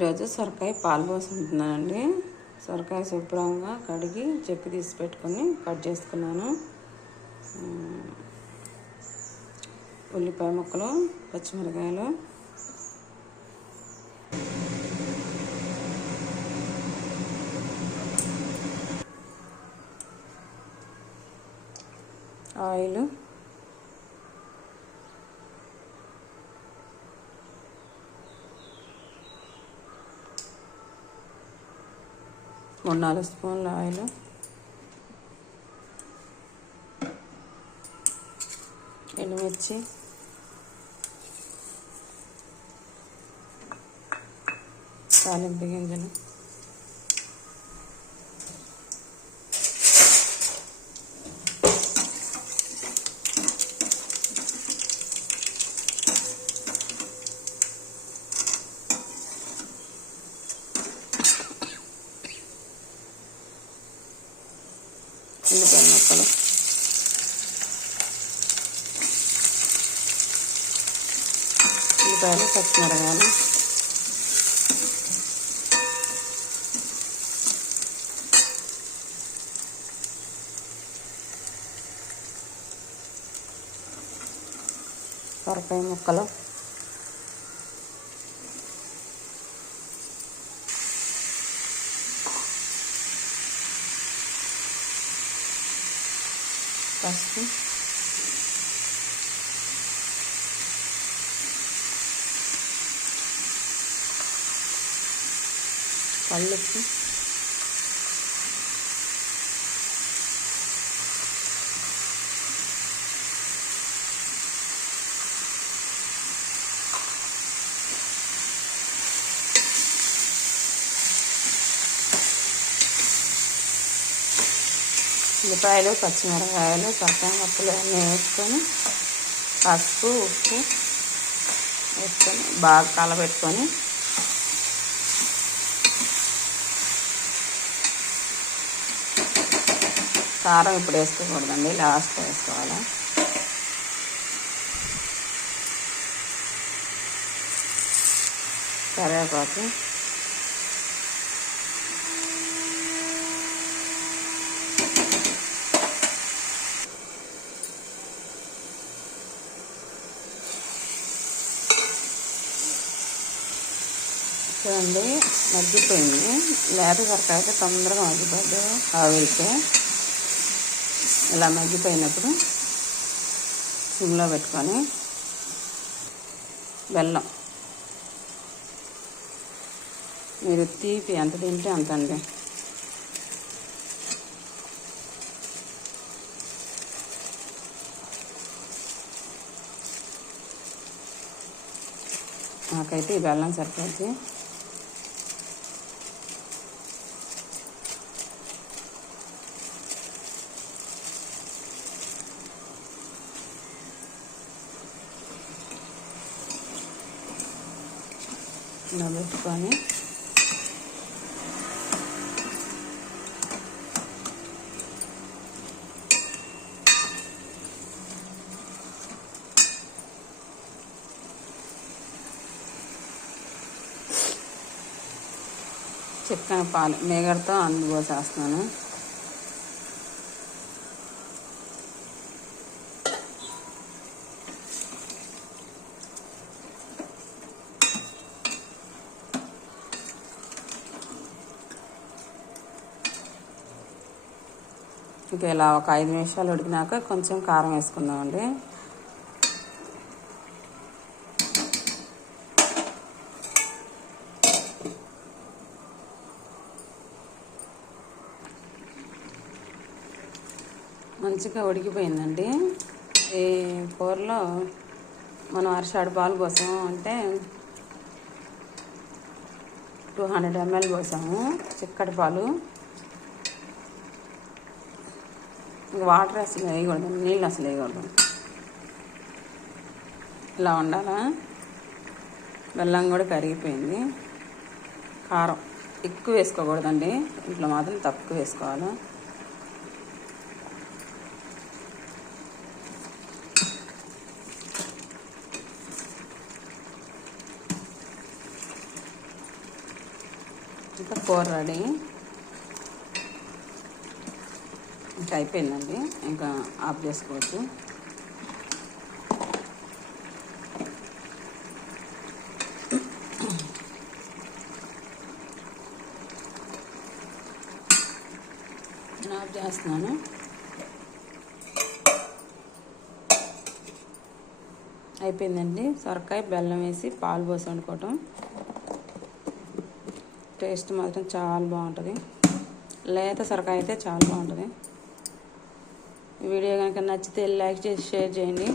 ఈరోజు సొరకాయ పాలు పోసుకుంటున్నానండి. సొరకాయ శుభ్రంగా కడిగి చెక్కు తీసి పెట్టుకొని కట్ చేసుకున్నాను. ఉల్లిపాయ ముక్కలు, పచ్చిమిరకాయలు, ఆయిల్, మూడు 4 స్పూన్ల ఆయిల్, ఎండుమిర్చి, తాలింపు గింజలు, ఉల్లిపాయ ముక్కలు, ఉల్లిపాయలు, పచ్చిమిరకాయలు, సొరకాయ ముక్కలు, పసుపు, కల్లుప్పు, ఉల్లిపాయలు, పచ్చిమిరకాయలు, సొరకాయ ముక్కలు అన్నీ వేసుకొని పసుపు, ఉప్పు వేసుకొని బాగా కలబెట్టుకొని కారం ఇప్పుడు వేసుకోకూడదండి, లాస్ట్లో వేసుకోవాలి. కరివేపాకు, చూడండి మగ్గిపోయింది. లేత సొరకాయ అయితే తొందరగా మగ్గిపోద్దు ఆవిరితే. ఇలా మగ్గిపోయినప్పుడు సిమ్లో పెట్టుకొని బెల్లం, మీరు తీపి ఎంత తింటే అంత అండి. నాకైతే ఈ బెల్లం సరిపోద్ది. ఇలా పెట్టుకొని చిక్కని పాలు మేగడతో అందుకోసేస్తున్నాను. ఇంకా ఇలా ఒక 5 నిమిషాలు ఉడికినాక కొంచెం కారం వేసుకుందామండి. మంచిగా ఉడికిపోయిందండి. ఈ కూరలో మనం అరచాడు పాలు పోసాము అంటే 200 ml పోసాము చిక్కటి పాలు. వాటర్ అసలు వేయకూడదు, నీళ్ళు అసలు వేయకూడదు. ఇలా ఉండాలా. బెల్లం కూడా కరిగిపోయింది. కారం ఎక్కువ వేసుకోకూడదండి, ఇంట్లో మాత్రం తక్కువ వేసుకోవాలి. ఇంకా కూర రెడీ. ఇంకా అయిపోయిందండి, ఇంకా ఆఫ్ చేసుకోవచ్చు. నేను ఆఫ్ చేస్తున్నాను. అయిపోయిందండి. సొరకాయ బెల్లం వేసి పాలు పోసి వండుకోవటం. టేస్ట్ మాత్రం చాలా బాగుంటుంది. లేత సొరకాయ అయితే చాలా బాగుంటుంది. ఈ వీడియో కనుక నచ్చితే లైక్ చేసి షేర్ చేయండి.